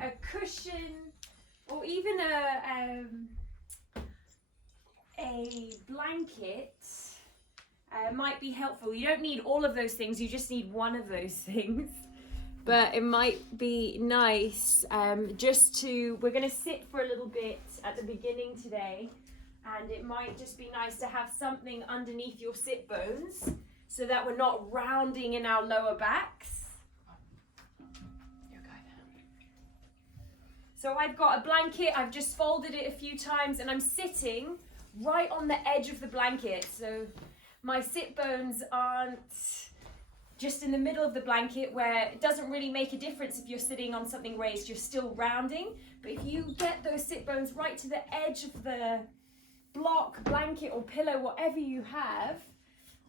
a cushion or even a blanket might be helpful. You don't need all of those things, you just need one of those things. But it might be nice we're going to sit for a little bit at the beginning today, and it might just be nice to have something underneath your sit bones so that we're not rounding in our lower backs. So I've got a blanket, I've just folded it a few times, and I'm sitting right on the edge of the blanket. So my sit bones aren't just in the middle of the blanket, where it doesn't really make a difference if you're sitting on something raised, you're still rounding. But if you get those sit bones right to the edge of the block, blanket or pillow, whatever you have,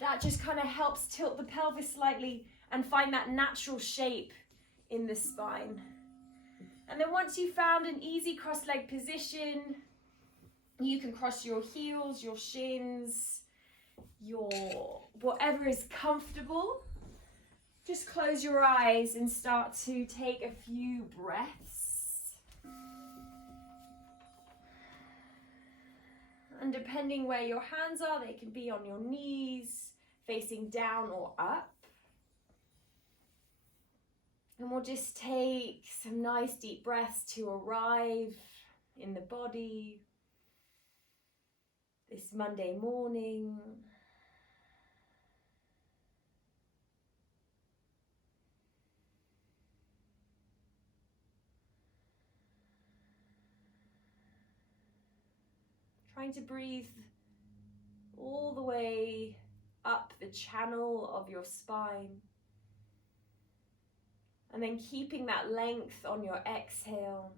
that just kind of helps tilt the pelvis slightly and find that natural shape in the spine. And then once you've found an easy cross-leg position, you can cross your heels, your shins, your whatever is comfortable. Just close your eyes and start to take a few breaths. And depending where your hands are, they can be on your knees, facing down or up. And we'll just take some nice deep breaths to arrive in the body this Monday morning. Trying to breathe all the way up the channel of your spine. And then keeping that length on your exhale.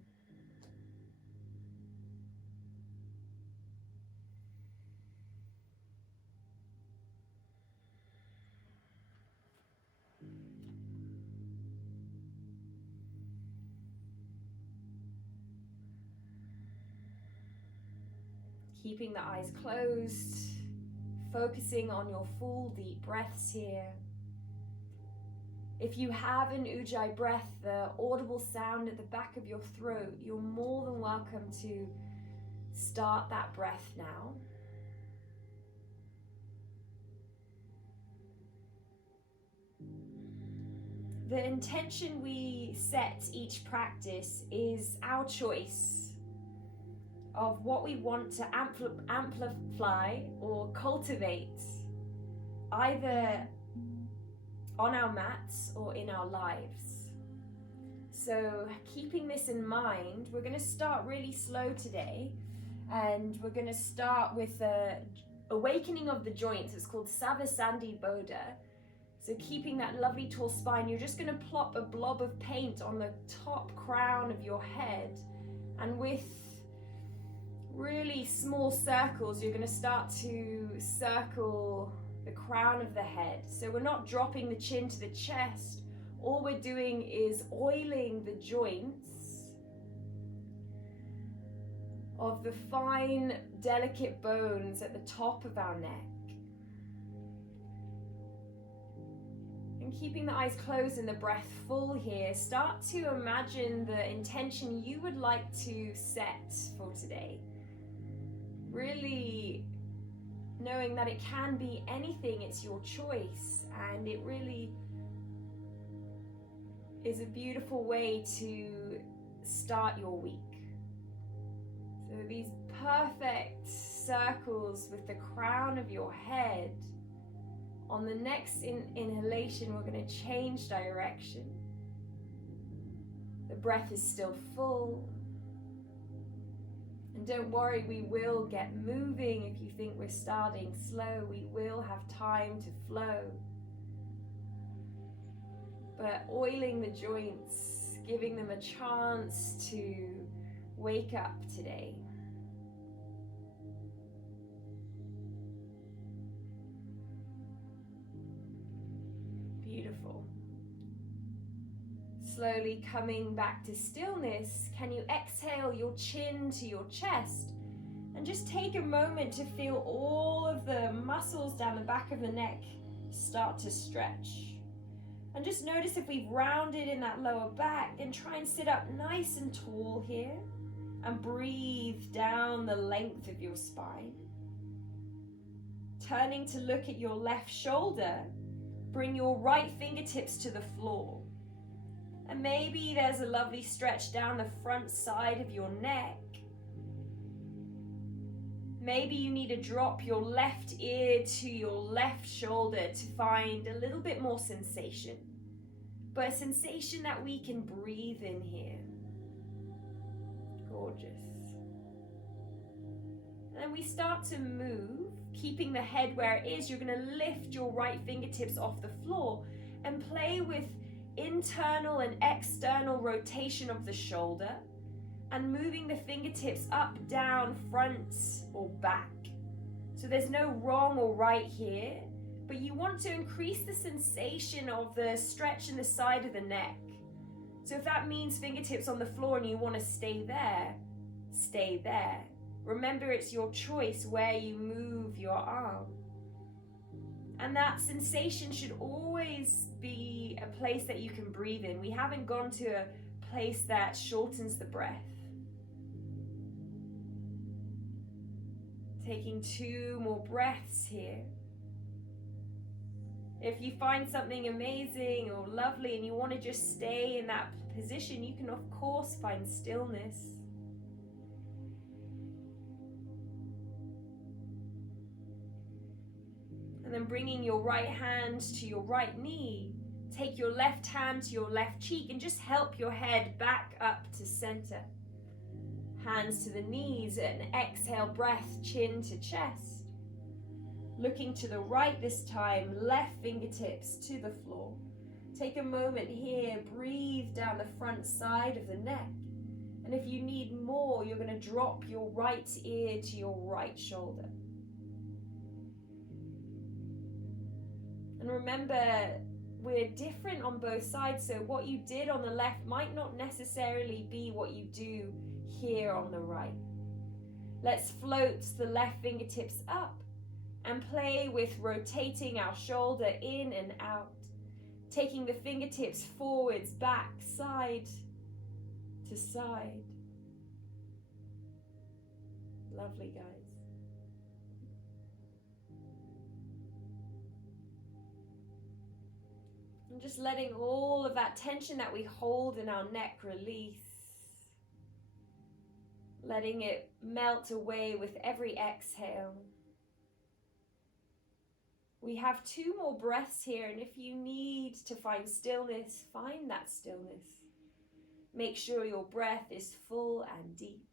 Keeping the eyes closed, focusing on your full deep breaths here. If you have an ujjayi breath, the audible sound at the back of your throat, you're more than welcome to start that breath now. The intention we set each practice is our choice of what we want to amplify or cultivate, either on our mats or in our lives. So keeping this in mind, we're going to start really slow today, and we're going to start with the awakening of the joints. It's called Savasandi Bodha. So keeping that lovely tall spine, you're just going to plop a blob of paint on the top crown of your head, and with really small circles, you're going to start to circle the crown of the head. So we're not dropping the chin to the chest. All we're doing is oiling the joints of the fine, delicate bones at the top of our neck. And keeping the eyes closed and the breath full here, start to imagine the intention you would like to set for today. Really knowing that it can be anything, it's your choice, and it really is a beautiful way to start your week. So these perfect circles with the crown of your head. On the next inhalation, we're going to change direction. The breath is still full. And don't worry, we will get moving. If you think we're starting slow, we will have time to flow. But oiling the joints, giving them a chance to wake up today. Beautiful. Slowly coming back to stillness, can you exhale your chin to your chest and just take a moment to feel all of the muscles down the back of the neck start to stretch. And just notice if we've rounded in that lower back, then try and sit up nice and tall here and breathe down the length of your spine. Turning to look at your left shoulder, bring your right fingertips to the floor. And maybe there's a lovely stretch down the front side of your neck. Maybe you need to drop your left ear to your left shoulder to find a little bit more sensation, but a sensation that we can breathe in here. Gorgeous. And then we start to move, keeping the head where it is. You're going to lift your right fingertips off the floor and play with internal and external rotation of the shoulder, and moving the fingertips up, down, front or back. So there's no wrong or right here, but you want to increase the sensation of the stretch in the side of the neck. So if that means fingertips on the floor and you want to stay there, stay there. Remember, it's your choice where you move your arm. And that sensation should always be a place that you can breathe in. We haven't gone to a place that shortens the breath. Taking 2 more breaths here. If you find something amazing or lovely and you want to just stay in that position, you can of course find stillness. And then bringing your right hand to your right knee, take your left hand to your left cheek and just help your head back up to center. Hands to the knees, and exhale, breath, chin to chest. Looking to the right this time, left fingertips to the floor. Take a moment here, breathe down the front side of the neck. And if you need more, you're going to drop your right ear to your right shoulder. And remember, we're different on both sides, so what you did on the left might not necessarily be what you do here on the right. Let's float the left fingertips up and play with rotating our shoulder in and out, taking the fingertips forwards, back, side to side. Lovely, guys. And just letting all of that tension that we hold in our neck release. Letting it melt away with every exhale. We have 2 more breaths here, and if you need to find stillness, find that stillness. Make sure your breath is full and deep.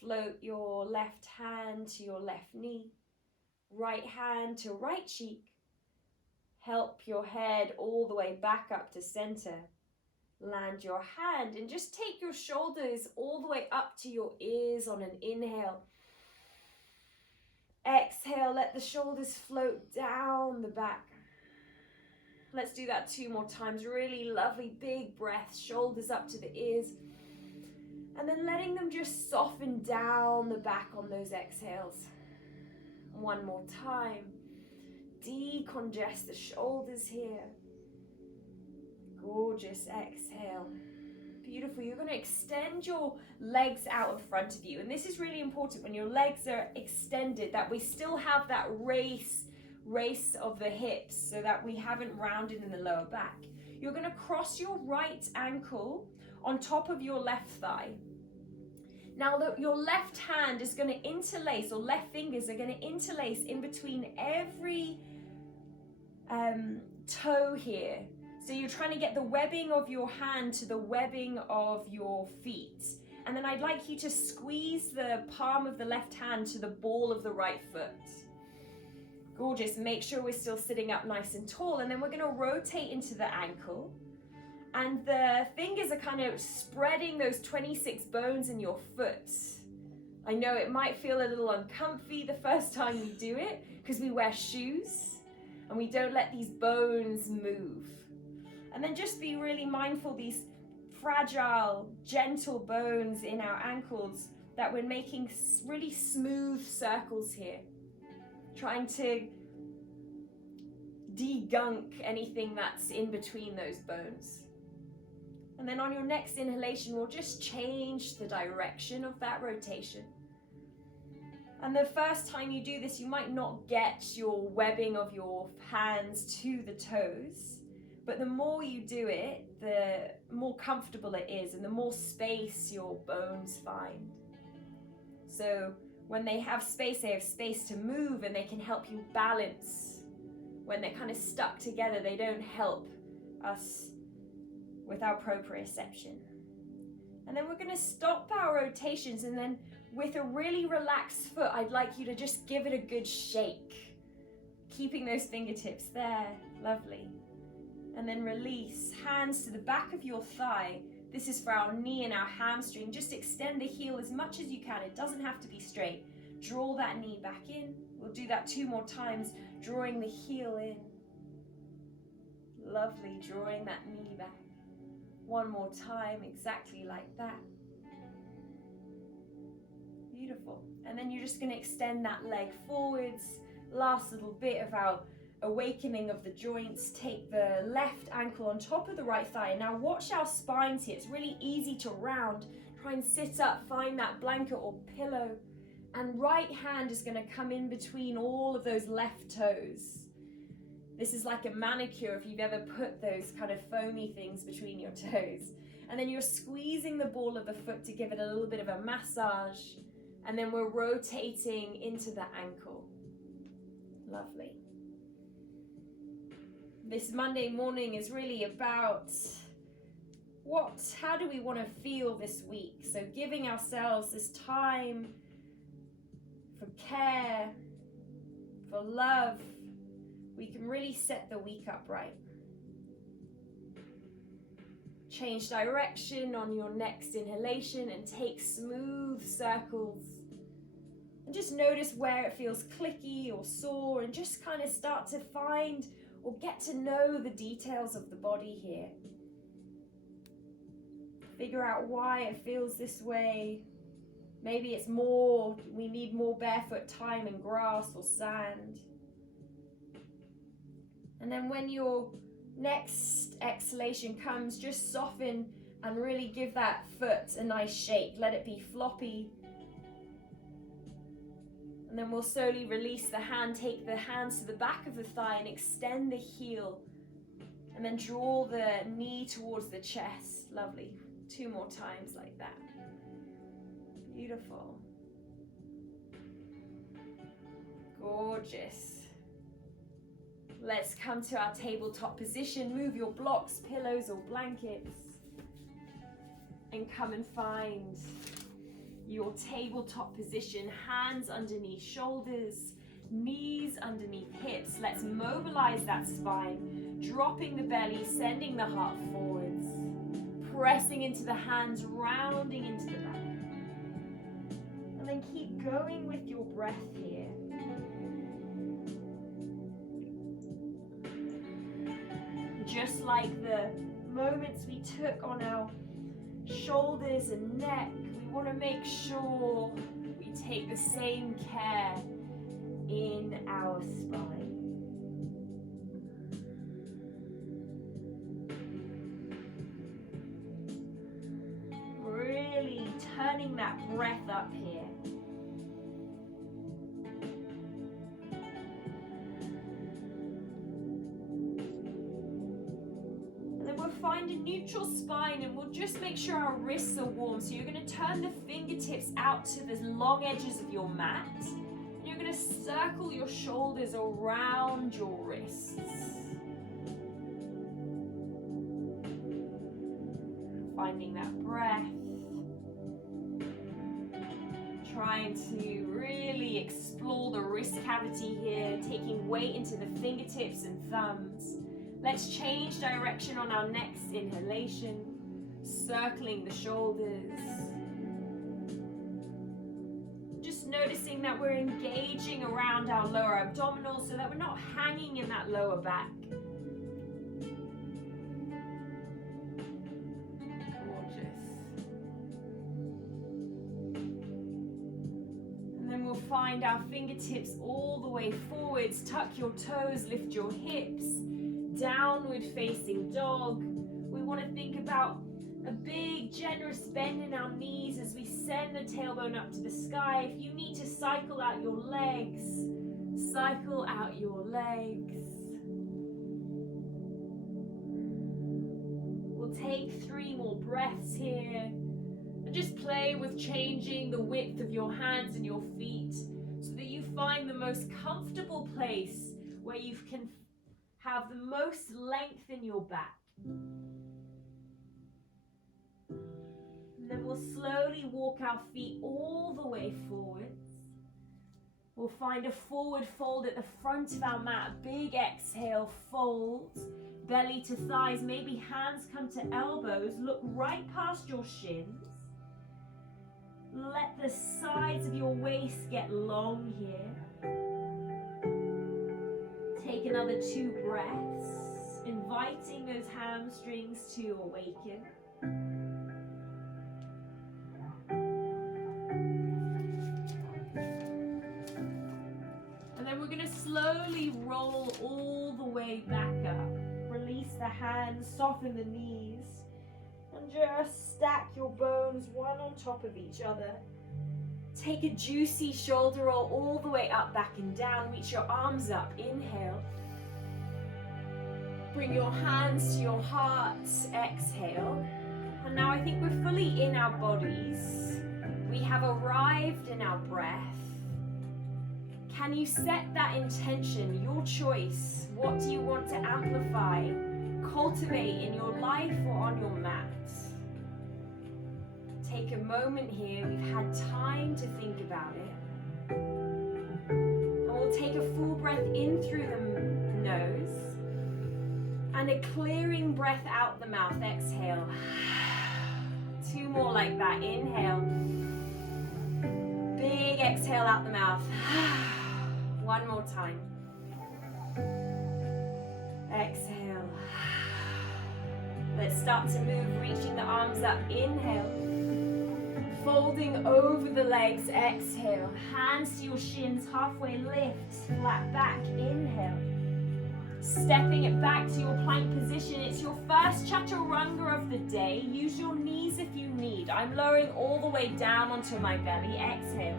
Float your left hand to your left knee, right hand to right cheek. Help your head all the way back up to center. Land your hand and just take your shoulders all the way up to your ears on an inhale. Exhale, let the shoulders float down the back. Let's do that 2 more times. Really lovely big breaths, shoulders up to the ears. And then letting them just soften down the back on those exhales. 1 more time. Decongest the shoulders here. Gorgeous exhale. Beautiful. You're going to extend your legs out in front of you. And this is really important when your legs are extended, that we still have that race of the hips so that we haven't rounded in the lower back. You're going to cross your right ankle on top of your left thigh. Now your left hand is going to interlace, or left fingers are going to interlace in between every toe here. So you're trying to get the webbing of your hand to the webbing of your feet. And then I'd like you to squeeze the palm of the left hand to the ball of the right foot. Gorgeous. Make sure we're still sitting up nice and tall. And then we're going to rotate into the ankle. And the fingers are kind of spreading those 26 bones in your foot. I know it might feel a little uncomfy the first time we do it because we wear shoes and we don't let these bones move. And then just be really mindful these fragile, gentle bones in our ankles, that we're making really smooth circles here. Trying to de-gunk anything that's in between those bones. And then on your next inhalation, we'll just change the direction of that rotation. And the first time you do this, you might not get your webbing of your hands to the toes, but the more you do it, the more comfortable it is and the more space your bones find. So when they have space to move, and they can help you balance. When they're kind of stuck together, they don't help us with our proprioception. And then we're going to stop our rotations, and then with a really relaxed foot, I'd like you to just give it a good shake, keeping those fingertips there. Lovely. And then release. Hands to the back of your thigh. This is for our knee and our hamstring. Just extend the heel as much as you can. It doesn't have to be straight. Draw that knee back in. We'll do that 2 more times, drawing the heel in. Lovely, drawing that knee back. 1 more time, exactly like that. Beautiful. And then you're just going to extend that leg forwards. Last little bit of our awakening of the joints. Take the left ankle on top of the right thigh. Now watch our spines here. It's really easy to round. Try and sit up, find that blanket or pillow. And right hand is going to come in between all of those left toes. This is like a manicure if you've ever put those kind of foamy things between your toes. And then you're squeezing the ball of the foot to give it a little bit of a massage. And then we're rotating into the ankle. Lovely. This Monday morning is really about how do we want to feel this week? So giving ourselves this time for care, for love, we can really set the week up right. Change direction on your next inhalation and take smooth circles. And just notice where it feels clicky or sore, and just kind of start to find or get to know the details of the body here. Figure out why it feels this way. Maybe it's we need more barefoot time in grass or sand. And then when your next exhalation comes, just soften and really give that foot a nice shake. Let it be floppy. And then we'll slowly release the hand, take the hands to the back of the thigh and extend the heel. And then draw the knee towards the chest. Lovely. 2 more times like that. Beautiful. Gorgeous. Let's come to our tabletop position. Move your blocks, pillows or blankets. And come and find your tabletop position. Hands underneath shoulders, knees underneath hips. Let's mobilize that spine, dropping the belly, sending the heart forwards, pressing into the hands, rounding into the back. And then keep going with your breath here. Just like the moments we took on our shoulders and neck, we want to make sure we take the same care in our spine. Really turning that breath up here. Find a neutral spine, and we'll just make sure our wrists are warm. So you're going to turn the fingertips out to the long edges of your mat. And you're going to circle your shoulders around your wrists. Finding that breath. Trying to really explore the wrist cavity here, taking weight into the fingertips and thumbs. Let's change direction on our next inhalation, circling the shoulders. Just noticing that we're engaging around our lower abdominals so that we're not hanging in that lower back. Gorgeous. And then we'll find find our fingertips all the way forwards. Tuck your toes, lift your hips. Downward facing dog. We want to think about a big generous bend in our knees as we send the tailbone up to the sky. If you need to cycle out your legs, cycle out your legs. We'll take 3 more breaths here and just play with changing the width of your hands and your feet so that you find the most comfortable place where you can have the most length in your back. And then we'll slowly walk our feet all the way forwards. We'll find a forward fold at the front of our mat. Big exhale, fold. Belly to thighs, maybe hands come to elbows. Look right past your shins. Let the sides of your waist get long here. Take another 2 breaths, inviting those hamstrings to awaken. And then we're going to slowly roll all the way back up. Release the hands, soften the knees, and just stack your bones one on top of each other. Take a juicy shoulder roll all the way up, back and down. Reach your arms up. Inhale. Bring your hands to your heart. Exhale. And now I think we're fully in our bodies. We have arrived in our breath. Can you set that intention, your choice? What do you want to amplify, cultivate in your life or on your mat? Take a moment here. We've had time to think about it. And we'll take a full breath in through the nose and a clearing breath out the mouth. Exhale. 2 more like that. Inhale. Big exhale out the mouth. 1 more time. Exhale. Let's start to move, reaching the arms up. Inhale. Folding over the legs. Exhale. Hands to your shins, halfway lift, flat back. Inhale. Stepping it back to your plank position. It's your first chaturanga of the day. Use your knees if you need. I'm lowering all the way down onto my belly. Exhale.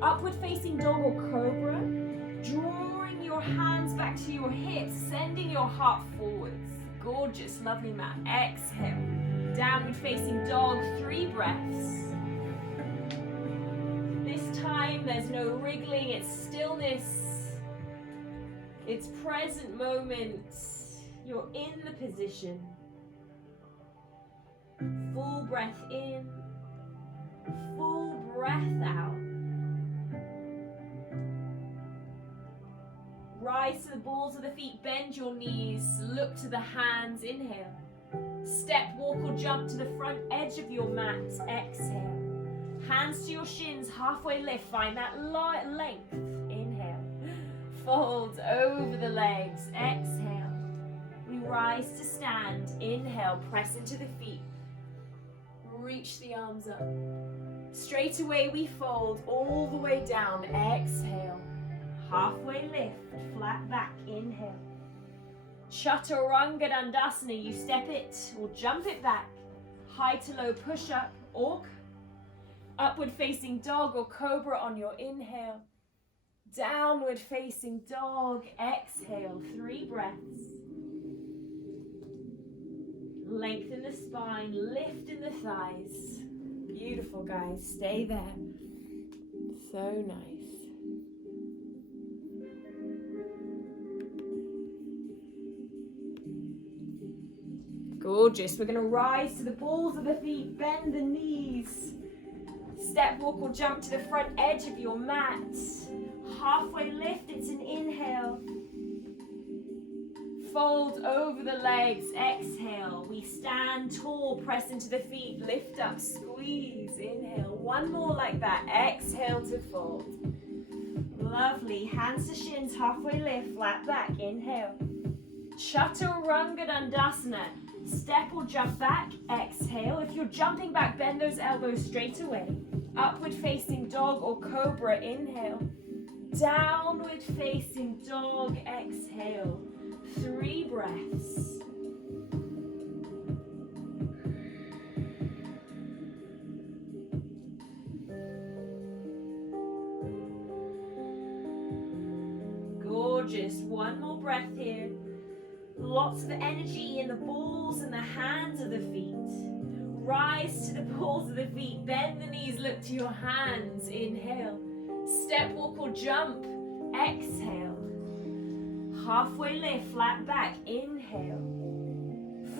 Upward facing dog or cobra. Drawing your hands back to your hips, sending your heart forwards. Gorgeous, lovely mat. Exhale. Downward facing dog, 3 breaths. This time there's no wriggling, it's stillness. It's present moment. You're in the position. Full breath in, full breath out. Rise to the balls of the feet, bend your knees, look to the hands. Inhale. Step, walk or jump to the front edge of your mat. Exhale. Hands to your shins, halfway lift, find that length. Inhale. Fold over the legs. Exhale. We rise to stand. Inhale, press into the feet. Reach the arms up. Straight away we fold all the way down. Exhale. Halfway lift, flat back. Inhale. Chaturanga Dandasana, you step it or jump it back. High to low push up or upward facing dog or cobra on your inhale. Downward facing dog, exhale, 3 breaths. Lengthen the spine, lift in the thighs. Beautiful, guys, stay there. So nice. Gorgeous. We're going to rise to the balls of the feet, bend the knees. Step, walk or jump to the front edge of your mat. Halfway lift, it's an inhale. Fold over the legs, exhale. We stand tall, press into the feet, lift up, squeeze, inhale. 1 more like that, exhale to fold. Lovely, hands to shins, halfway lift, flat back, inhale. Chaturanga Dandasana. Step or jump back, exhale. If you're jumping back, bend those elbows straight away. Upward facing dog or cobra, inhale. Downward facing dog, exhale. 3 breaths. Gorgeous. One more breath here. Lots of energy in the balls and the hands of the feet. Rise to the balls of the feet. Bend the knees, look to your hands. Inhale. Step, walk or jump. Exhale. Halfway lift, flat back. Inhale.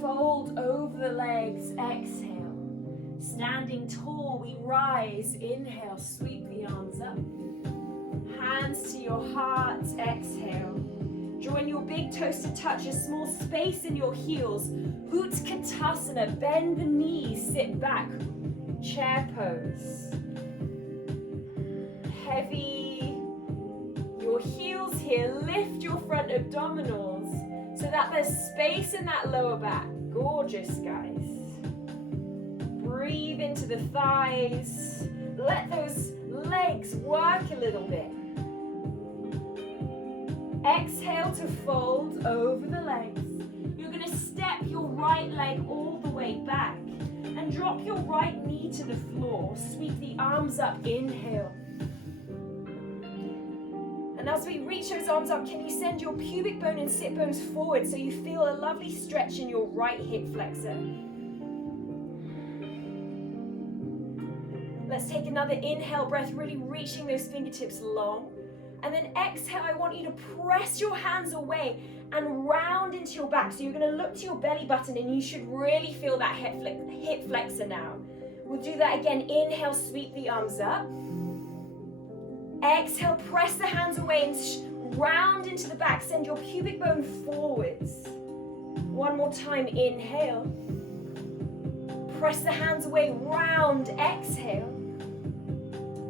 Fold over the legs. Exhale. Standing tall, we rise. Inhale. Sweep the arms up. Hands to your heart. Exhale. Join your big toes to touch a small space in your heels. Utkatasana. Bend the knees. Sit back. Chair pose. Heavy. Your heels here. Lift your front abdominals so that there's space in that lower back. Gorgeous, guys. Breathe into the thighs. Let those legs work a little bit. Exhale to fold over the legs. You're going to step your right leg all the way back and drop your right knee to the floor. Sweep the arms up. Inhale. And as we reach those arms up, can you send your pubic bone and sit bones forward so you feel a lovely stretch in your right hip flexor? Let's take another inhale breath, really reaching those fingertips long. And then exhale, I want you to press your hands away and round into your back. So you're going to look to your belly button and you should really feel that hip flexor now. We'll do that again. Inhale, sweep the arms up. Exhale, press the hands away and round into the back. Send your pubic bone forwards. One more time, inhale. Press the hands away, round, exhale.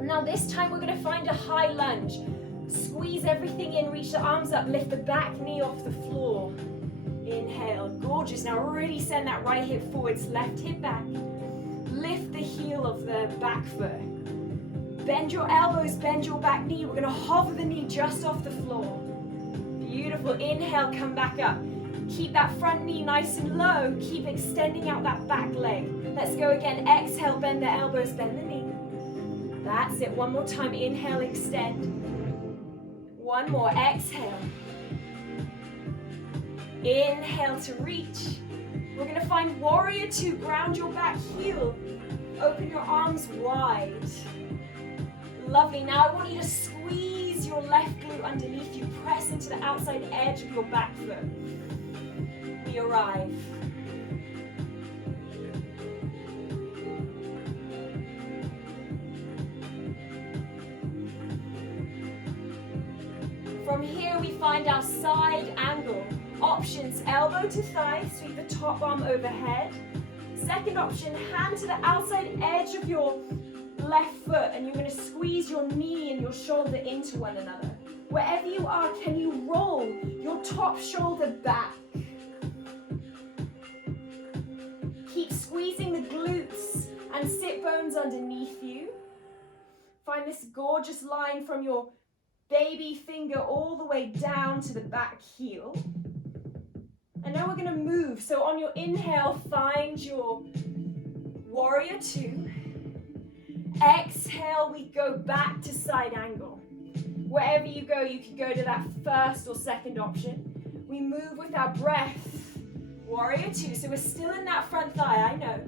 Now this time we're going to find a high lunge. Squeeze everything in, reach the arms up, lift the back knee off the floor. Inhale, gorgeous. Now really send that right hip forwards, left hip back. Lift the heel of the back foot. Bend your elbows, bend your back knee. We're going to hover the knee just off the floor. Beautiful. Inhale, come back up. Keep that front knee nice and low. Keep extending out that back leg. Let's go again. Exhale, bend the elbows, bend the knee. That's it. One more time. Inhale, extend. One more. Exhale. Inhale to reach. We're going to find warrior 2. Ground your back heel. Open your arms wide. Lovely. Now I want you to squeeze your left glute underneath you. Press into the outside edge of your back foot. We arrive. From here we find our side angle. Options, elbow to thigh, sweep the top arm overhead. Second option, hand to the outside edge of your left foot and you're going to squeeze your knee and your shoulder into one another. Wherever you are, can you roll your top shoulder back? Keep squeezing the glutes and sit bones underneath you. Find this gorgeous line from your baby finger all the way down to the back heel. And now we're going to move. So on your inhale, find your warrior 2. Exhale, we go back to side angle. Wherever you go, you can go to that first or second option. We move with our breath. Warrior 2. So we're still in that front thigh, I know.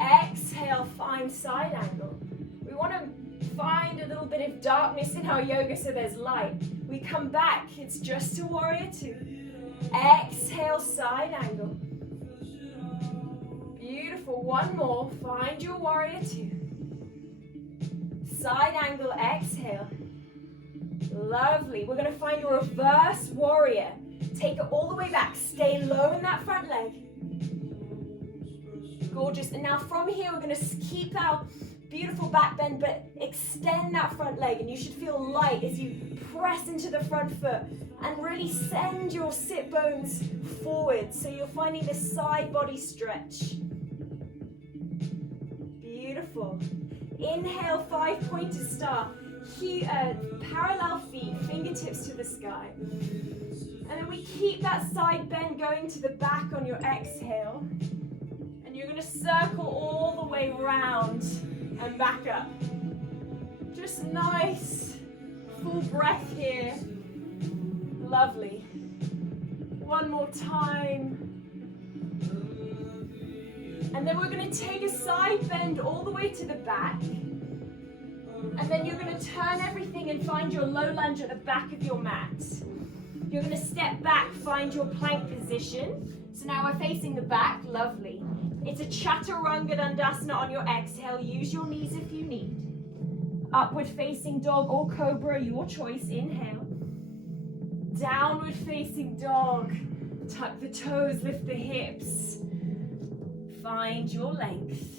Exhale, find side angle. We want to find a little bit of darkness in our yoga so there's light. We come back, it's just a warrior 2. Exhale, side angle. Beautiful. One more. Find your warrior 2. Side angle, exhale. Lovely. We're going to find your reverse warrior. Take it all the way back. Stay low in that front leg. Gorgeous. And now from here, we're going to keep our beautiful back bend, but extend that front leg. And you should feel light as you press into the front foot and really send your sit bones forward. So you're finding this side body stretch. Beautiful. Inhale, 5-pointer star. Parallel feet, fingertips to the sky. And then we keep that side bend going to the back on your exhale. And you're going to circle all the way round and back up. Just nice, full breath here. Lovely. One more time. And then we're going to take a side bend all the way to the back. And then you're going to turn everything and find your low lunge at the back of your mat. You're going to step back, find your plank position. So now we're facing the back. Lovely. It's a Chaturanga Dandasana on your exhale. Use your knees if you need. Upward facing dog or cobra, your choice. Inhale. Downward facing dog. Tuck the toes, lift the hips. Find your length.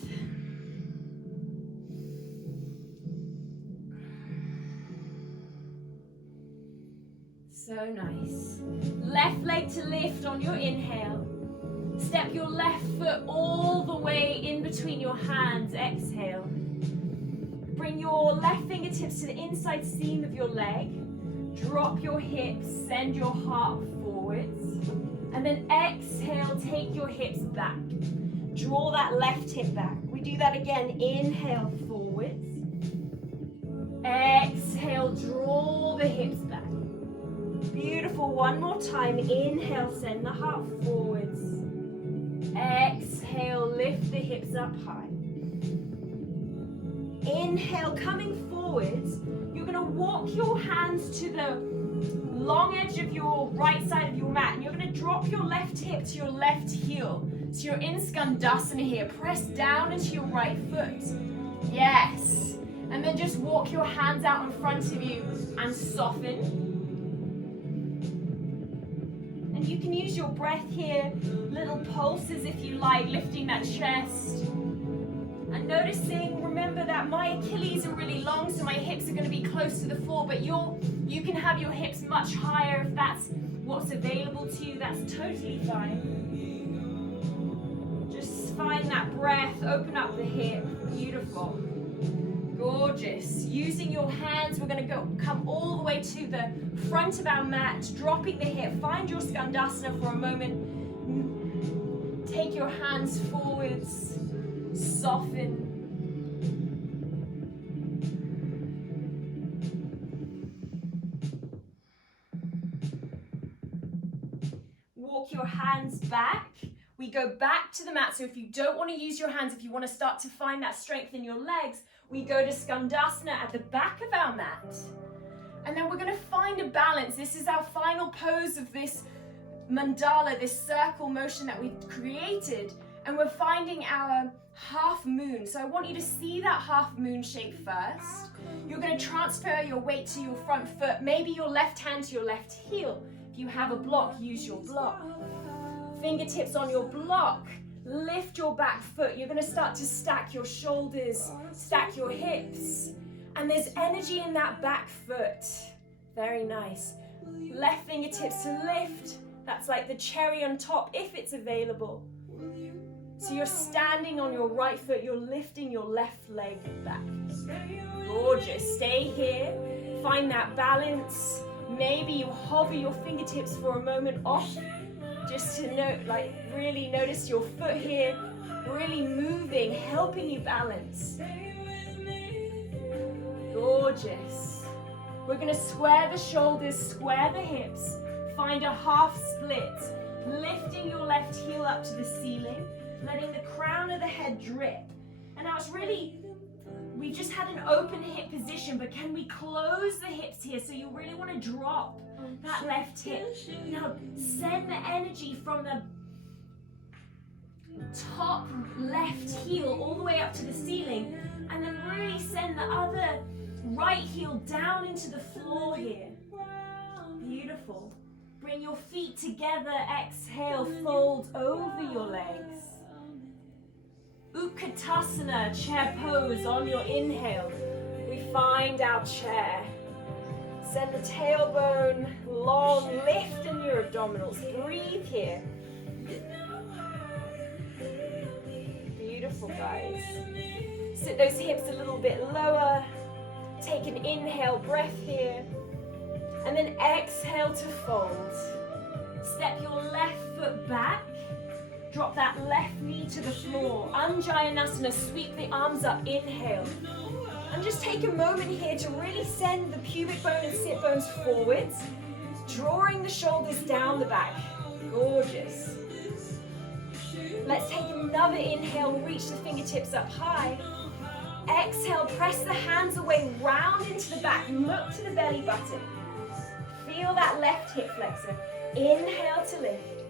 So nice. Left leg to lift on your inhale. Step your left foot all the way in between your hands. Exhale. Bring your left fingertips to the inside seam of your leg. Drop your hips, send your heart forwards. And then exhale, take your hips back. Draw that left hip back. We do that again. Inhale, forwards. Exhale, draw the hips back. Beautiful. One more time. Inhale, send the heart forwards. Exhale, lift the hips up high. Inhale, coming forwards. You're going to walk your hands to the long edge of your right side of your mat, and you're going to drop your left hip to your left heel. So you're in Skandasana here. Press down into your right foot. Yes. And then just walk your hands out in front of you and soften. And you can use your breath here, little pulses if you like, lifting that chest. And noticing, remember that my Achilles are really long, so my hips are going to be close to the floor, but you can have your hips much higher if that's what's available to you. That's totally fine. Just find that breath, open up the hip. Beautiful. Gorgeous. Using your hands, we're going to come all the way to the front of our mat, dropping the hip. Find your Skandasana for a moment. Take your hands forwards. Soften. Walk your hands back. We go back to the mat. So if you don't want to use your hands, if you want to start to find that strength in your legs, we go to Skandasana at the back of our mat. And then we're going to find a balance. This is our final pose of this mandala, this circle motion that we've created. And we're finding our half moon. So I want you to see that half moon shape first. You're going to transfer your weight to your front foot, maybe your left hand to your left heel. If you have a block, use your block. Fingertips on your block. Lift your back foot. You're going to start to stack your shoulders, stack your hips. And there's energy in that back foot. Very nice. Left fingertips to lift. That's like the cherry on top if it's available. So you're standing on your right foot, you're lifting your left leg back. Gorgeous. Stay here. Find that balance. Maybe you hover your fingertips for a moment off, just to note, like really notice your foot here, really moving, helping you balance. Gorgeous. We're going to square the shoulders, square the hips, find a half split, lifting your left heel up to the ceiling, letting the crown of the head drip. And now it's really, we just had an open hip position, but can we close the hips here? So you really want to drop that left hip. Now send the energy from the top left heel all the way up to the ceiling, and then really send the other right heel down into the floor here. Beautiful. Bring your feet together, exhale, fold over your legs. Utkatasana, chair pose on your inhale. We find our chair. Send the tailbone long, lift in your abdominals. Breathe here. Beautiful. Beautiful, guys. Sit those hips a little bit lower. Take an inhale breath here. And then exhale to fold. Step your left foot back. Drop that left knee to the floor. Anjayanasana, sweep the arms up, inhale. And just take a moment here to really send the pubic bone and sit bones forwards, drawing the shoulders down the back. Gorgeous. Let's take another inhale, reach the fingertips up high. Exhale, press the hands away, round into the back, look to the belly button. Feel that left hip flexor. Inhale to lift.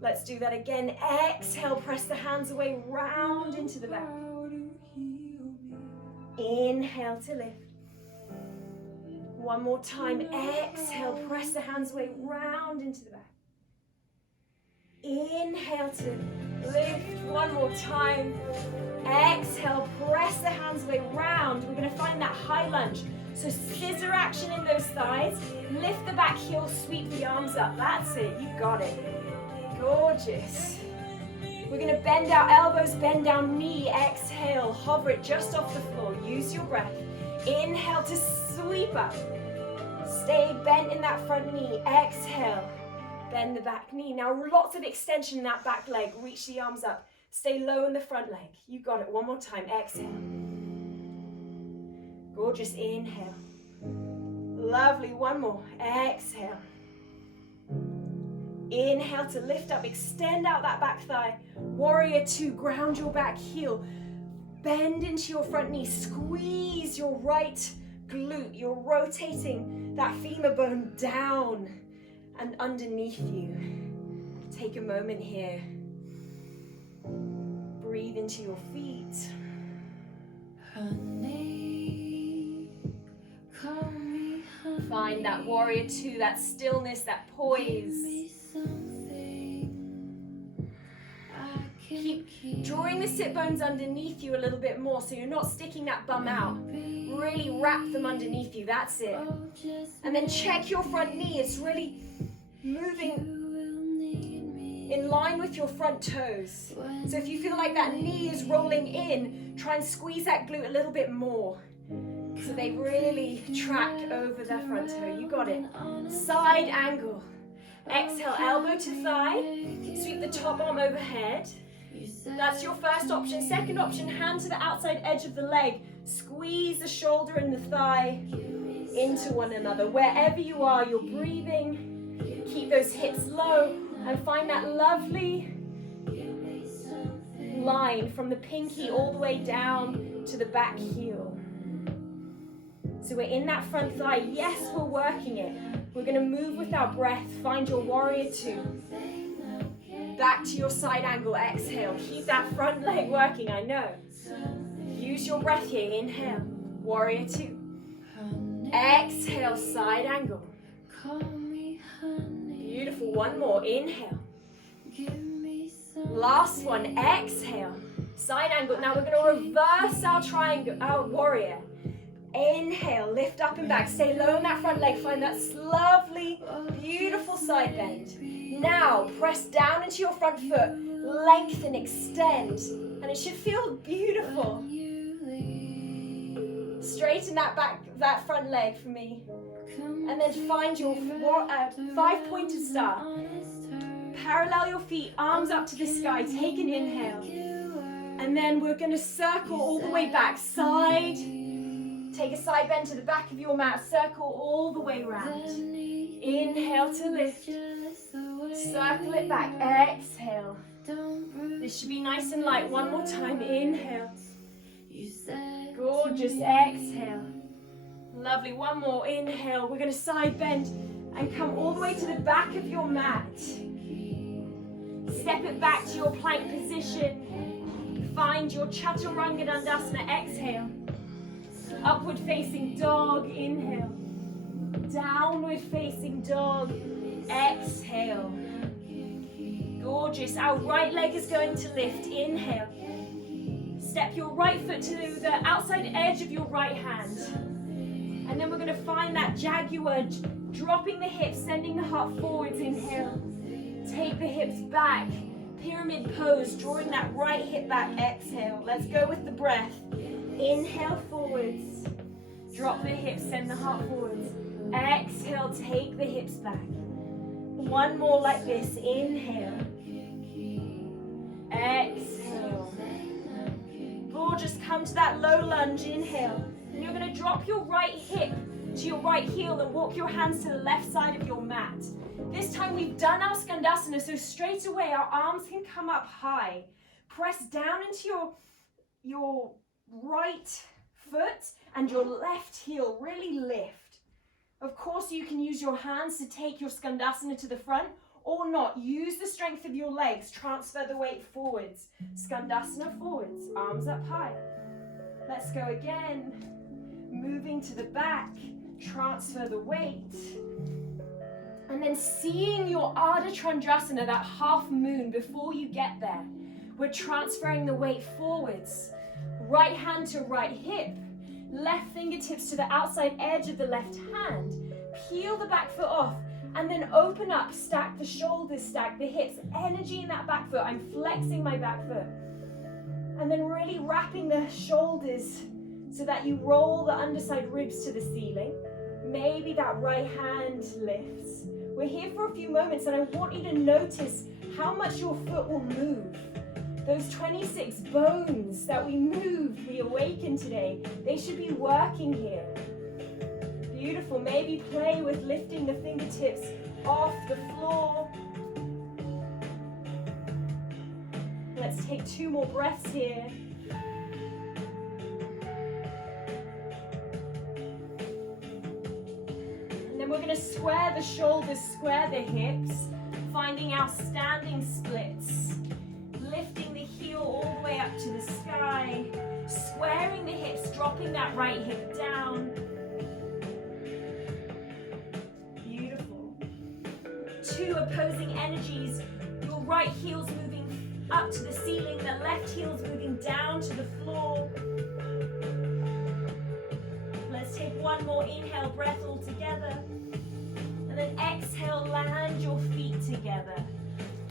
Let's do that again. Exhale, press the hands away, round into the back. Inhale to lift. One more time. Exhale, press the hands away, round into the back. Inhale to lift. One more time. Exhale, press the hands away, round. We're going to find that high lunge. So scissor action in those thighs. Lift the back heel, sweep the arms up. That's it. You got it. Gorgeous. We're going to bend our elbows, bend down knee. Exhale, hover it just off the floor. Use your breath. Inhale to sweep up. Stay bent in that front knee. Exhale, bend the back knee. Now lots of extension in that back leg. Reach the arms up. Stay low in the front leg. You got it. One more time. Exhale. Gorgeous. Inhale. Lovely. One more. Exhale. Inhale to lift up, extend out that back thigh. Warrior two, ground your back heel. Bend into your front knee, squeeze your right glute. You're rotating that femur bone down and underneath you. Take a moment here. Breathe into your feet. Honey, call me honey. Find that warrior two, that stillness, that poise. Keep drawing the sit bones underneath you a little bit more so you're not sticking that bum out. Really wrap them underneath you, that's it. And then check your front knee, it's really moving in line with your front toes. So if you feel like that knee is rolling in, try and squeeze that glute a little bit more. So they really track over the front toe, you got it. Side angle. Exhale, elbow to thigh, sweep the top arm overhead. That's your first option. Second option, hand to the outside edge of the leg. Squeeze the shoulder and the thigh into one another. Wherever you are, you're breathing. Keep those hips low and find that lovely line from the pinky all the way down to the back heel. So we're in that front thigh. Yes, we're working it. We're going to move with our breath. Find your warrior two. Back to your side angle. Exhale. Keep that front leg working, I know. Use your breath here. Inhale. Warrior two. Exhale. Side angle. Beautiful. One more. Inhale. Last one. Exhale. Side angle. Now we're going to reverse our triangle, our warrior. Inhale, lift up and back. Stay low on that front leg. Find that lovely, beautiful side bend. Now, press down into your front foot. Lengthen, extend. And it should feel beautiful. Straighten that front leg for me. And then find your five-pointed star. Parallel your feet, arms up to the sky. Take an inhale. And then we're going to circle all the way back. Side. Take a side bend to the back of your mat. Circle all the way around. Inhale to lift. Circle it back. Exhale. This should be nice and light. One more time. Inhale. Gorgeous. Exhale. Lovely. One more. Inhale. We're going to side bend and come all the way to the back of your mat. Step it back to your plank position. Find your Chaturanga Dandasana. Exhale. Upward facing dog, inhale. Downward facing dog, exhale. Gorgeous. Our right leg is going to lift. Inhale. Step your right foot to the outside edge of your right hand. And then we're going to find that jaguar, dropping the hips, sending the heart forwards. Inhale. Take the hips back. pyramid pose, drawing that right hip back. Exhale. Let's go with the breath. Inhale forwards. Drop the hips, send the heart forwards. Exhale, take the hips back. One more like this. Inhale. Exhale. Gorgeous. Come to that low lunge. Inhale. And you're going to drop your right hip to your right heel and walk your hands to the left side of your mat. This time we've done our Skandasana, so straight away our arms can come up high. Press down into your right foot and your left heel. Really lift. Of course, you can use your hands to take your Skandasana to the front or not. Use the strength of your legs. Transfer the weight forwards. Skandasana forwards. Arms up high. Let's go again. Moving to the back. Transfer the weight. And then seeing your Ardha Chandrasana, that half moon, before you get there. We're transferring the weight forwards. Right hand to right hip. Left fingertips to the outside edge of the left hand. Peel the back foot off and then open up, stack the shoulders, stack the hips. Energy in that back foot. I'm flexing my back foot. And then really wrapping the shoulders so that you roll the underside ribs to the ceiling. Maybe that right hand lifts. We're here for a few moments and I want you to notice how much your foot will move. Those 26 bones that we moved, we awakened today, they should be working here. Beautiful. Maybe play with lifting the fingertips off the floor. Let's take 2 more breaths here. And then we're going to square the shoulders, square the hips, finding our standing splits. Lifting the heel all the way up to the sky, squaring the hips, dropping that right hip down. Beautiful. 2 opposing energies. Your right heel's moving up to the ceiling, the left heel's moving down to the floor. Let's take 1 more inhale breath all together. And then exhale, land your feet together.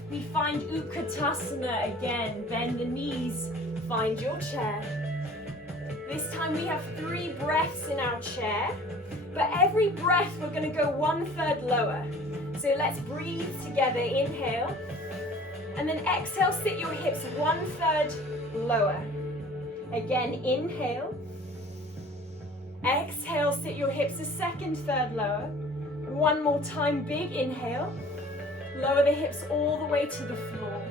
We find Utkatasana again. Bend the knees, find your chair. This time we have 3 breaths in our chair, but every breath we're going to go 1/3 lower. So let's breathe together. Inhale, and then exhale, sit your hips 1/3 lower. Again, inhale. Exhale, sit your hips a 2nd third lower. 1 more time, big inhale. Lower the hips all the way to the floor.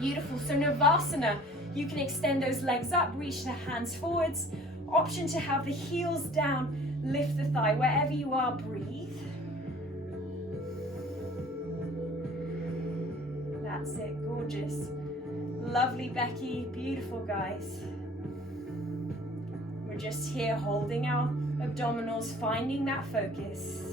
Beautiful. So Navasana, you can extend those legs up, reach the hands forwards. Option to have the heels down, lift the thigh. Wherever you are, breathe. That's it. Gorgeous. Lovely, Becky. Beautiful, guys. We're just here holding our abdominals, finding that focus.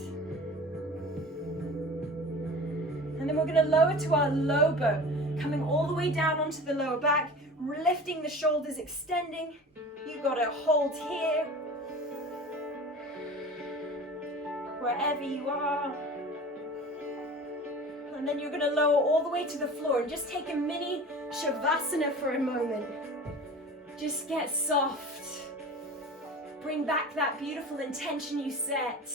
And then we're going to lower to our low boat, coming all the way down onto the lower back, lifting the shoulders, extending. You've got to hold here. Wherever you are. And then you're going to lower all the way to the floor and just take a mini Shavasana for a moment. Just get soft. Bring back that beautiful intention you set.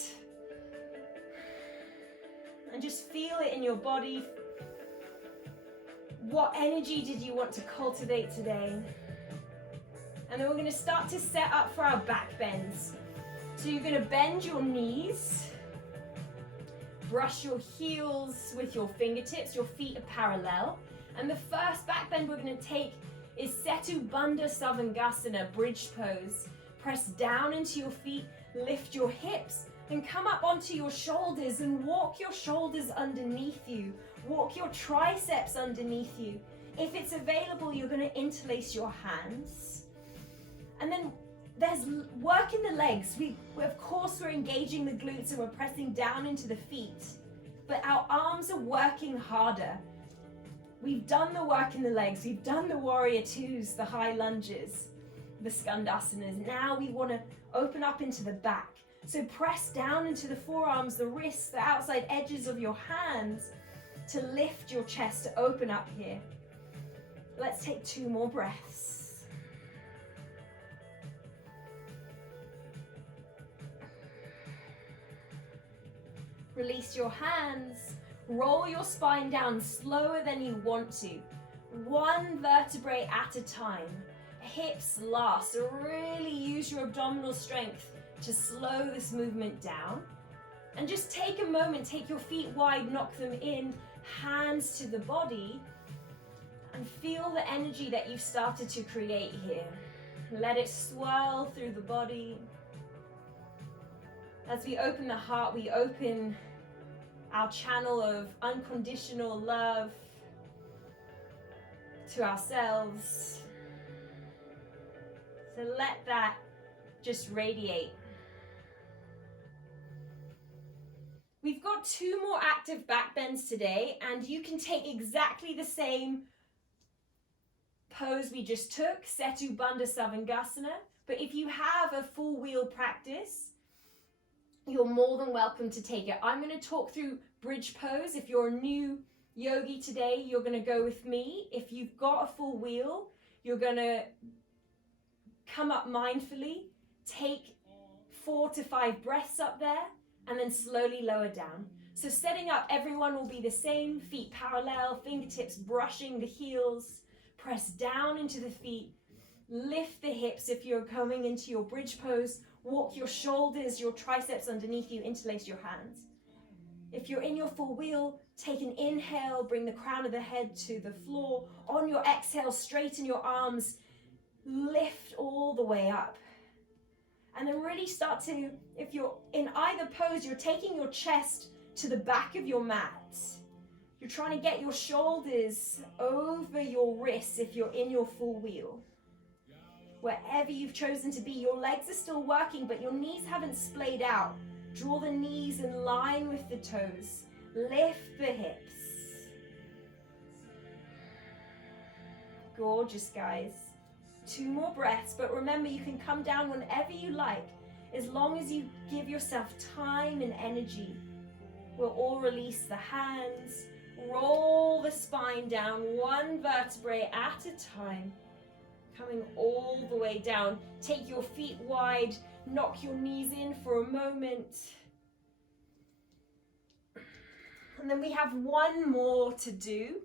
And just feel it in your body. What energy did you want to cultivate today? And then we're going to start to set up for our back bends. So you're going to bend your knees. Brush your heels with your fingertips. Your feet are parallel. And the first back bend we're going to take is Setu Bandha Savangasana, bridge pose. Press down into your feet. Lift your hips. And come up onto your shoulders and walk your shoulders underneath you. Walk your triceps underneath you. If it's available, you're going to interlace your hands. And then there's work in the legs. Of course, we're engaging the glutes and we're pressing down into the feet. But our arms are working harder. We've done the work in the legs. We've done the warrior twos, the high lunges, the Skandasanas. Now we want to open up into the back. So press down into the forearms, the wrists, the outside edges of your hands. to lift your chest, to open up here. Let's take 2 more breaths. Release your hands. Roll your spine down slower than you want to. 1 vertebrae at a time. Hips last. So really use your abdominal strength to slow this movement down. And just take a moment, take your feet wide, knock them in, hands to the body, and feel the energy that you've started to create here. Let it swirl through the body. As we open the heart, we open our channel of unconditional love to ourselves. So let that just radiate. We've got 2 more active back bends today, and you can take exactly the same pose we just took, Setu Bandha Savangasana, but if you have a full wheel practice, you're more than welcome to take it. I'm going to talk through bridge pose. If you're a new yogi today, you're going to go with me. If you've got a full wheel, you're going to come up mindfully, take 4 to 5 breaths up there, and then slowly lower down. So setting up, everyone will be the same, feet parallel, fingertips brushing the heels, press down into the feet, lift the hips if you're coming into your bridge pose, walk your shoulders, your triceps underneath you, interlace your hands. If you're in your full wheel, take an inhale, bring the crown of the head to the floor. On your exhale, straighten your arms, lift all the way up. And then really start to, if you're in either pose, you're taking your chest to the back of your mat. You're trying to get your shoulders over your wrists if you're in your full wheel. Wherever you've chosen to be, your legs are still working, but your knees haven't splayed out. Draw the knees in line with the toes. Lift the hips. Gorgeous, guys. 2 more breaths, but remember, you can come down whenever you like, as long as you give yourself time and energy. We'll all release the hands, roll the spine down 1 vertebrae at a time, coming all the way down. Take your feet wide, knock your knees in for a moment. And then we have 1 more to do.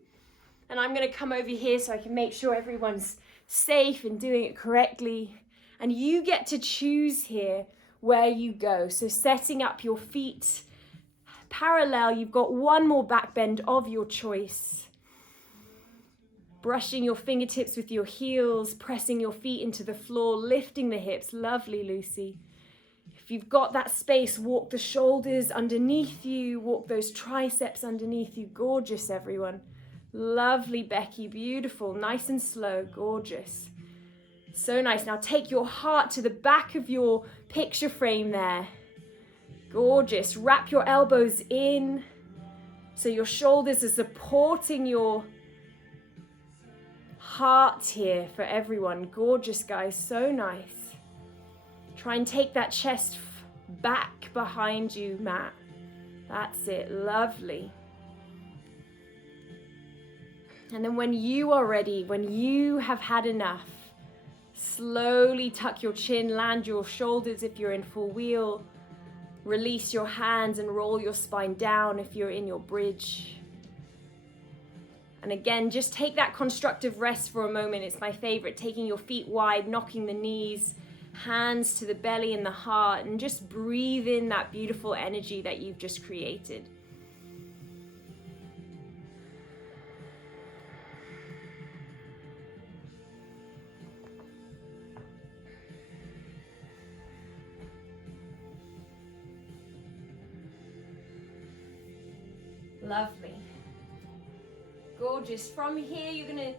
And I'm going to come over here so I can make sure everyone's safe and doing it correctly. And you get to choose here where you go. So setting up your feet parallel, you've got 1 more back bend of your choice. Brushing your fingertips with your heels, pressing your feet into the floor, lifting the hips. Lovely, Lucy. If you've got that space, walk the shoulders underneath you, walk those triceps underneath you. Gorgeous, everyone. Lovely, Becky. Beautiful. Nice and slow. Gorgeous. So nice. Now take your heart to the back of your picture frame there. Gorgeous. Wrap your elbows in so your shoulders are supporting your heart here for everyone. Gorgeous, guys. So nice. Try and take that chest back behind you, Matt. That's it. Lovely. And then when you are ready, when you have had enough, slowly tuck your chin, land your shoulders if you're in full wheel. Release your hands and roll your spine down if you're in your bridge. And again, just take that constructive rest for a moment. It's my favorite, taking your feet wide, knocking the knees, hands to the belly and the heart, and just breathe in that beautiful energy that you've just created. Lovely. Gorgeous. From here, you're going to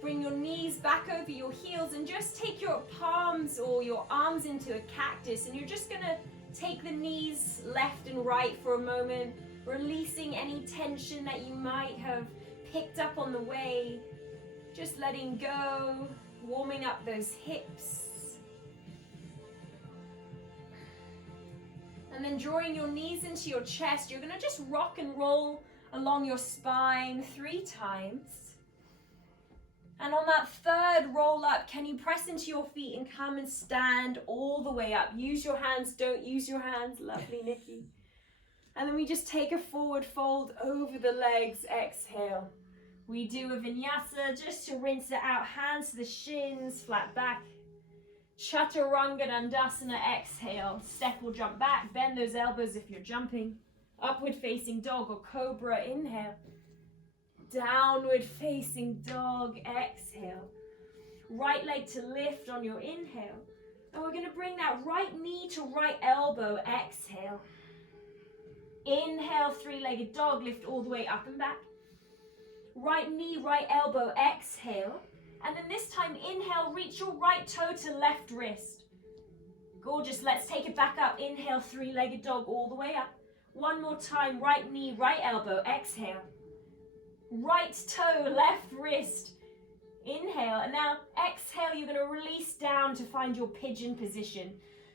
bring your knees back over your heels and just take your palms or your arms into a cactus, and you're just going to take the knees left and right for a moment, releasing any tension that you might have picked up on the way, just letting go, warming up those hips. And then drawing your knees into your chest, you're going to just rock and roll along your spine 3 times. And on that third roll up, can you press into your feet and come and stand all the way up? Use your hands, don't use your hands. Lovely, Nikki. And then we just take a forward fold over the legs. Exhale. We do a vinyasa just to rinse it out. Hands to the shins, flat back. Chaturanga Dandasana, exhale. Step or jump back. Bend those elbows if you're jumping. Upward facing dog or cobra, inhale. Downward facing dog, exhale. Right leg to lift on your inhale. And we're going to bring that right knee to right elbow, exhale. Inhale, 3-legged dog, lift all the way up and back. Right knee, right elbow, exhale. And then this time, inhale, reach your right toe to left wrist. Gorgeous, let's take it back up. Inhale, 3-legged dog, all the way up. One more time, right knee, right elbow, exhale. Right toe, left wrist. Inhale, and now exhale, you're going to release down to find your pigeon position.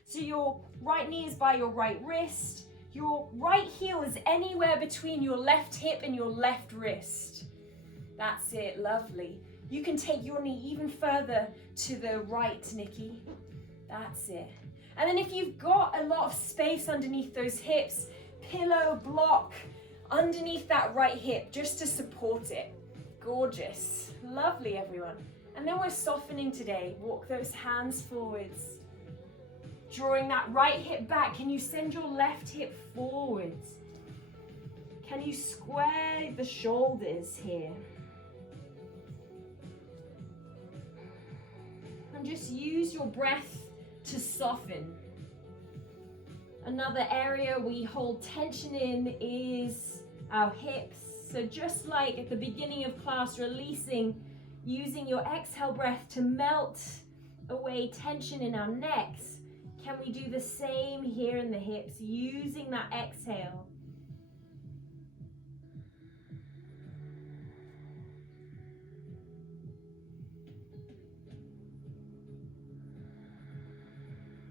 So your right knee is by your right wrist. Your right heel is anywhere between your left hip and your left wrist. That's it, lovely. You can take your knee even further to the right, Nikki. That's it. And then if you've got a lot of space underneath those hips, pillow, block, underneath that right hip just to support it. Gorgeous. Lovely, everyone. And then we're softening today. Walk those hands forwards. Drawing that right hip back. Can you send your left hip forwards? Can you square the shoulders here? And just use your breath to soften. Another area we hold tension in is our hips. So just like at the beginning of class, releasing, using your exhale breath to melt away tension in our necks. Can we do the same here in the hips, using that exhale?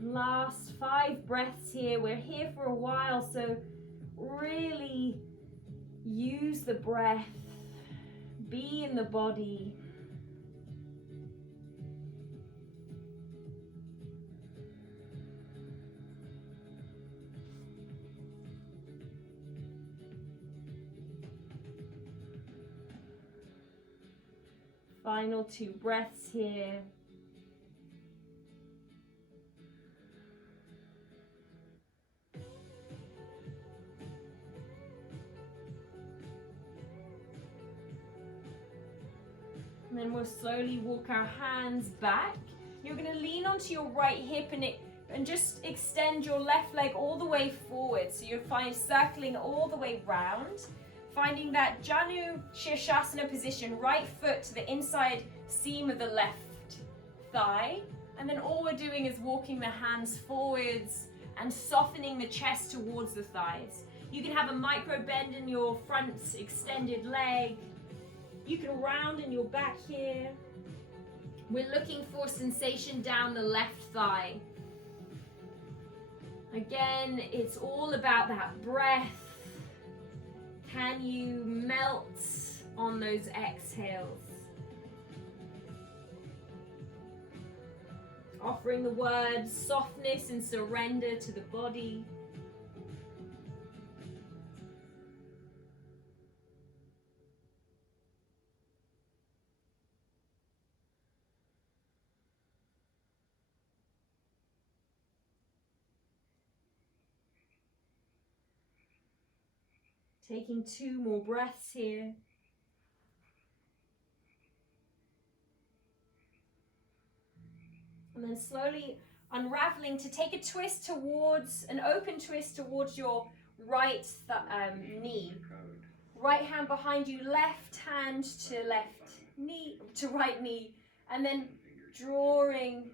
Last 5 breaths here. We're here for a while, so really use the breath. Be in the body. Final 2 breaths here. And then we'll slowly walk our hands back. You're going to lean onto your right hip and just extend your left leg all the way forward. So you'll find circling all the way round, finding that Janu Shirshasana position, right foot to the inside seam of the left thigh. And then all we're doing is walking the hands forwards and softening the chest towards the thighs. You can have a micro bend in your front extended leg. You can round in your back here. We're looking for sensation down the left thigh. Again, it's all about that breath. Can you melt on those exhales? Offering the words softness and surrender to the body. Taking 2 more breaths here. And then slowly unraveling to take a twist towards, an open twist towards your right knee. Right hand behind you, left hand to left knee, to right knee. And then drawing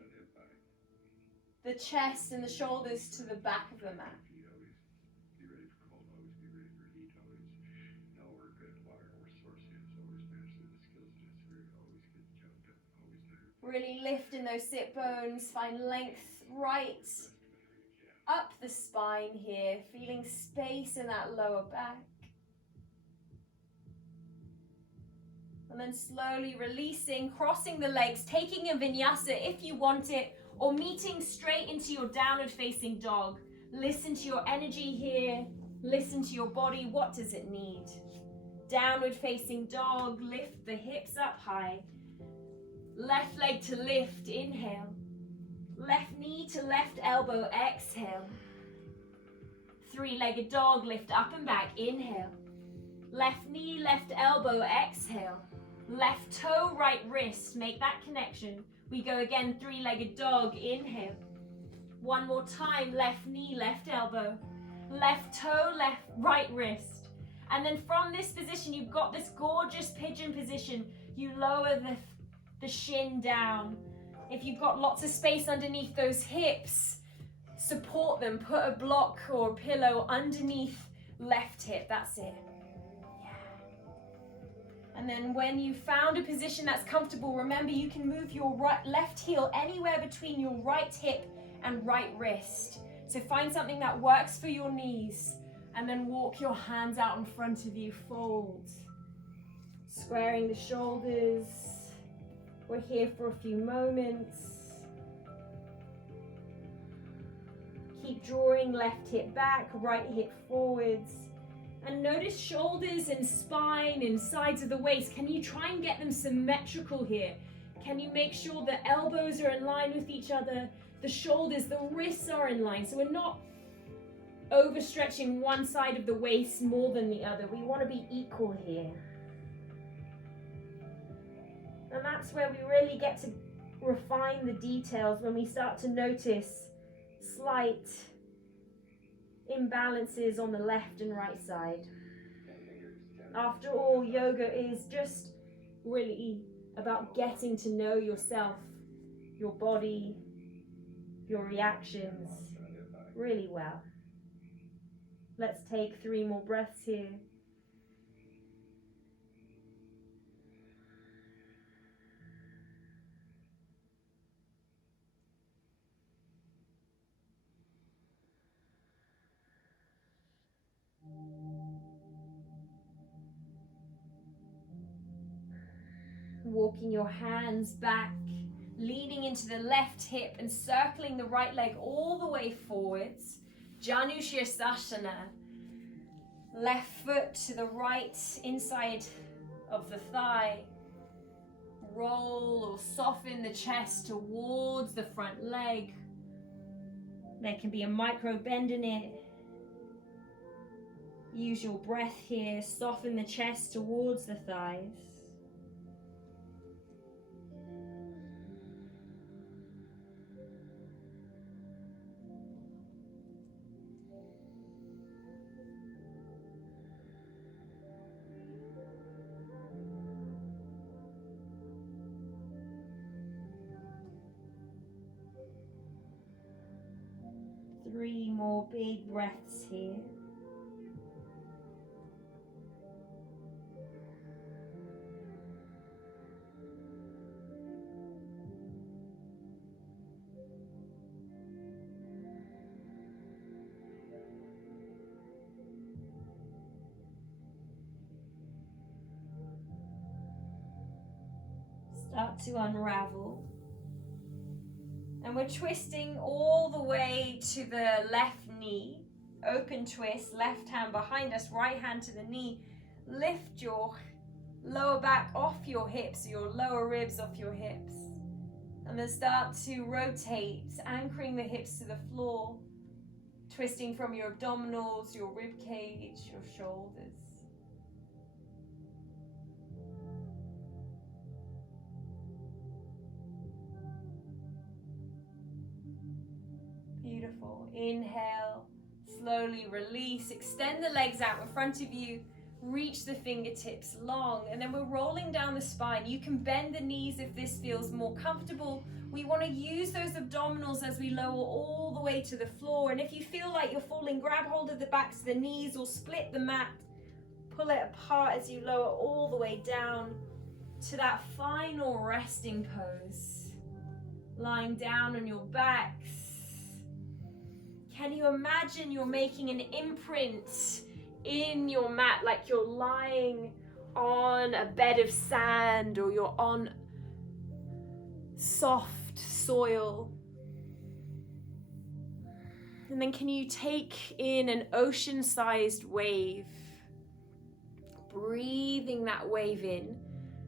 the chest and the shoulders to the back of the mat. Really lift in those sit bones, find length right up the spine here, feeling space in that lower back. And then slowly releasing, crossing the legs, taking a vinyasa if you want it, or meeting straight into your downward facing dog. Listen to your energy here. Listen to your body. What does it need? Downward facing dog. Lift the hips up high. Left leg to lift. Inhale. Left knee to left elbow. Exhale. Three-legged dog. Lift up and back. Inhale. Left knee, left elbow. Exhale. Left toe, right wrist. Make that connection. We go again, three-legged dog. Inhale. One more time. Left knee, left elbow. Left toe, right wrist. And then from this position, you've got this gorgeous pigeon position. You lower the shin down. If you've got lots of space underneath those hips, support them. Put a block or a pillow underneath left hip. That's it. And then when you found a position that's comfortable, remember you can move your left heel anywhere between your right hip and right wrist. So find something that works for your knees, and then walk your hands out in front of you, fold. Squaring the shoulders. We're here for a few moments. Keep drawing left hip back, right hip forwards. And notice shoulders and spine and sides of the waist. Can you try and get them symmetrical here? Can you make sure the elbows are in line with each other? The shoulders, the wrists are in line. So we're not overstretching one side of the waist more than the other. We want to be equal here. And that's where we really get to refine the details, when we start to notice slight imbalances on the left and right side. After all, yoga is just really about getting to know yourself, your body, your reactions really well. Let's take 3 more breaths here. Walking your hands back, leaning into the left hip and circling the right leg all the way forwards. Janushirasana. Left foot to the right inside of the thigh. Roll or soften the chest towards the front leg. There can be a micro bend in it. Use your breath here. Soften the chest towards the thighs. Three more big breaths here. Start to unravel. And we're twisting all the way to the left knee. Open twist, left hand behind us, right hand to the knee. Lift your lower back off your hips, your lower ribs off your hips. And then start to rotate, anchoring the hips to the floor. Twisting from your abdominals, your rib cage, your shoulders. Beautiful. Inhale, slowly release, extend the legs out in front of you, reach the fingertips long, and then we're rolling down the spine. You can bend the knees if this feels more comfortable. We want to use those abdominals as we lower all the way to the floor, and if you feel like you're falling, grab hold of the backs of the knees or split the mat, pull it apart as you lower all the way down to that final resting pose. Lying down on your backs. Can you imagine you're making an imprint in your mat, like you're lying on a bed of sand or you're on soft soil. And then can you take in an ocean-sized wave, breathing that wave in.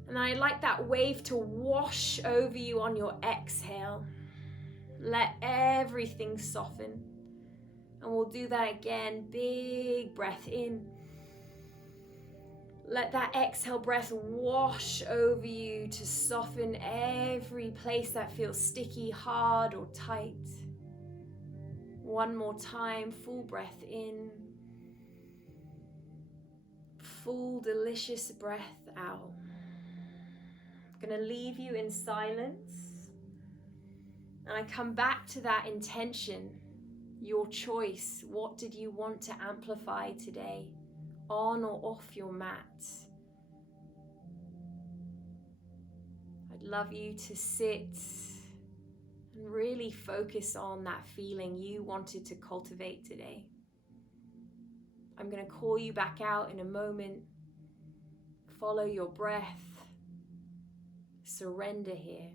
And I'd like that wave to wash over you on your exhale. Let everything soften. And we'll do that again. Big breath in. Let that exhale breath wash over you to soften every place that feels sticky, hard, or tight. One more time, full breath in. Full delicious breath out. I'm gonna leave you in silence. And I come back to that intention, your choice. What did you want to amplify today, on or off your mat? I'd love you to sit and really focus on that feeling you wanted to cultivate today. I'm going to call you back out in a moment. Follow your breath. Surrender here.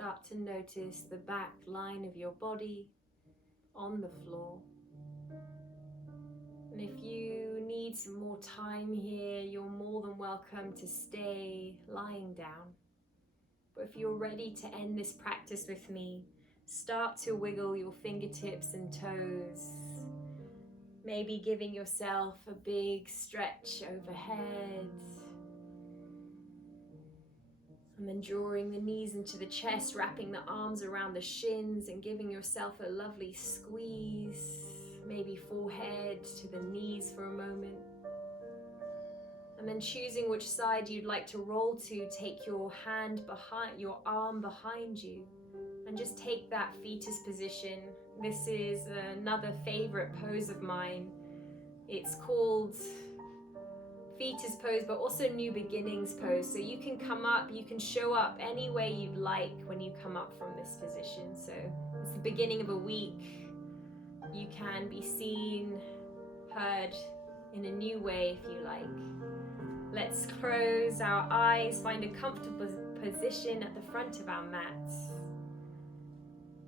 Start to notice the back line of your body on the floor. And if you need some more time here, you're more than welcome to stay lying down. But if you're ready to end this practice with me, start to wiggle your fingertips and toes. Maybe giving yourself a big stretch overhead. And then drawing the knees into the chest, wrapping the arms around the shins and giving yourself a lovely squeeze. Maybe forehead to the knees for a moment. And then choosing which side you'd like to roll to, take your hand behind, your arm behind you, and just take that fetus position. This is another favorite pose of mine. It's called fetus pose, but also new beginnings pose. So you can come up, you can show up any way you'd like when you come up from this position. So it's the beginning of a week. You can be seen, heard in a new way if you like. Let's close our eyes, find a comfortable position at the front of our mat.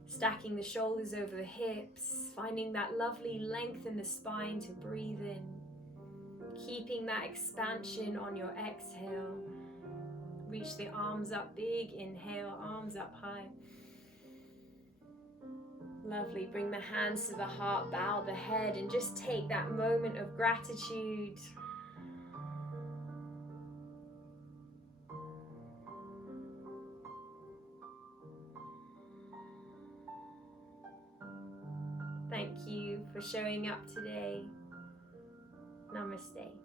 Stacking the shoulders over the hips, finding that lovely length in the spine to breathe in. Keeping that expansion on your exhale. Reach the arms up big, inhale, arms up high. Lovely, bring the hands to the heart, bow the head, and just take that moment of gratitude. Thank you for showing up today. Namaste.